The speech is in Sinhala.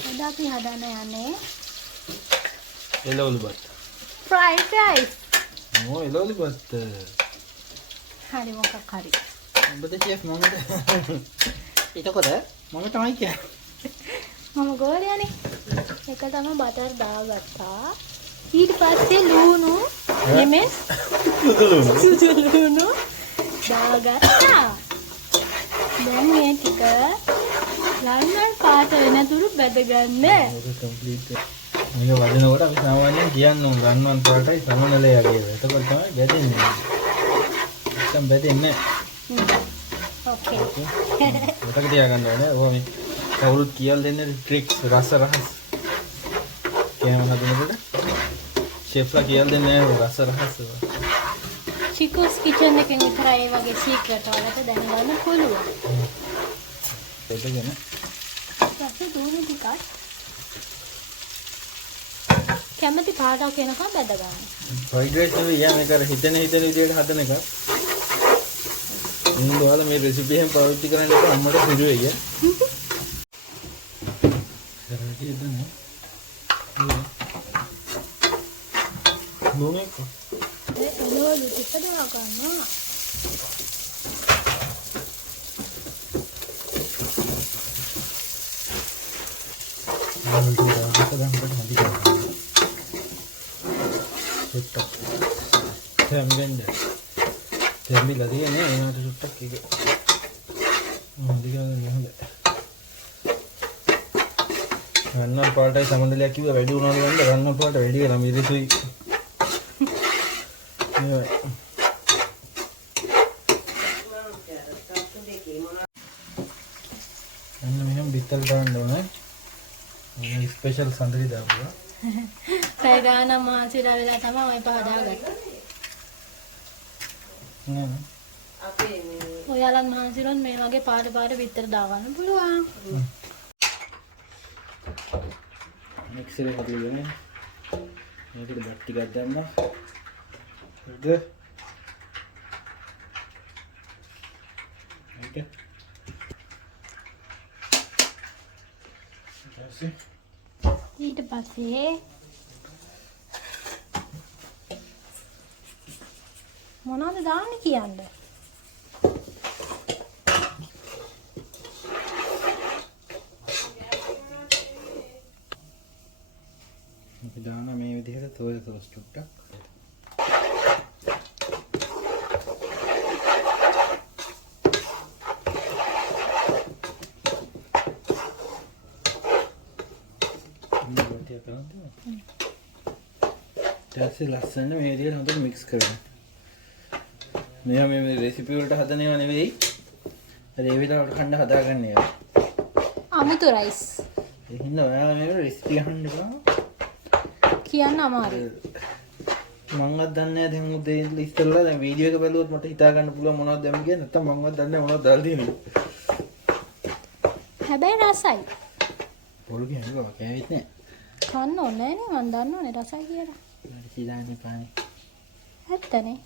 අද අපි හදන්න යන්නේ එළවලු බත්. fried rice. ඕ එළවලු බත්. හරි මොකක් හරි. ඔබද chef මමද? ඊටකොට මම තමයි කියන්නේ. මම ගෝලියානේ. එක තමයි බටර් දාගත්තා. ඊට පස්සේ ලුණු නෙමෙස් සුදු ලුණු දාගත්තා. දැන් මේ ටික ලන්නන් පාට වෙනතුරු බැදගන්න. ඒක කම්ප්ලීට්. මේක වදිනකොට අපි සාමාන්‍යයෙන් කියන්නේ ගන්වන් පාටයි සමනලය වගේ. එතකොට තමයි බැදෙන්නේ. නැත්තම් බැදෙන්නේ නැහැ. ඕකේ. මතක තියාගන්න ඕනේ. ඔය මේ කවුරුත් කියලා දෙන්නේ ට්‍රික්ස් රස රහස්. කෑම හදනකොට ෂෙෆ්ලා කියලා දෙන්නේ රස රහස්. චිකුස් කිචන් එකෙන් විතරයි ඒ වගේ සීක්‍රට් වලට දැනගන්න පුළුවන්. ඒකගෙන ඊපස්සේ දුණු ටිකක් කැමති පාටක් වෙනකම් බැද ගන්න. ෆ්‍රයිඩ් රයිස් නෙවෙයි යා මේක අර හිතෙන විදිහට හදන එක. ඉන්නවා මේ රෙසිපි එකෙන් පාවිච්චි කරන්න එක අම්මට සිදු වෙයි. සරලයි දන්නේ. මොනක? ඒ එළවලු ටික දාලා ගන්නවා. තැම්බිලා තියෙන්නේ ඒකට සුට්ටක් එක දිගාගෙන යන්න. රන්නම් පාටයි සමනලයක් කිව්වා වැඩි වුණාද වන්ද රන්නම් පාට වැඩි වෙලා මිරිසුයි. අන්න මෙහෙම බිත්තර දාන්න ඕනේ. මේ ස්පෙෂල් සඳරි දාපුවා. පැය ගානක් මාසිලා වෙලා තමයි ඔය පහදාගත්තේ. ඔයාලත් මහන්සිලොත් මේ වගේ පාට විතර දාගන්න පුළුවන්. මික්සර් එක හදගෙන මේකට බත් ටිකක් දැම්මා. හරිද? හරිද? ඊට පස්සේ මොනවද දාන්නේ කියන්නේ? අපි දාන මේ විදිහට සෝයා සෝස් ටිකක්. ඊටසේ ලස්සන මේ විදිහට හොඳට මික්ස් කරගන්න. මෙයා මේ රෙසිපි වලට හදන ඒවා නෙවෙයි. ඒ විදිහට කන්න හදාගන්න ඒවා. අමුතු රයිස්. ඒ හින්දා ඔයාලා මේ රෙසිපි අහන්න එපා. කියන්න අමාරුයි. මංවත් දන්නේ නැහැ දැන් උදේ ඉඳලා ඉස්සෙල්ලා දැන් වීඩියෝ එක බැලුවොත් මට හිතා ගන්න පුළුවන් මොනවද දැම්ම කියලා. නැත්තම් මංවත් දන්නේ නැහැ මොනවද දාලා තියෙන්නේ. හැබැයි රසයි. පොල් කියන්නේ බා කෑවෙත් නැහැ. කන්න ඕනේ නේ මන් දන්නවනේ රසයි කියලා. හරි සීදාන්නේ පානේ. ඇත්තනේ.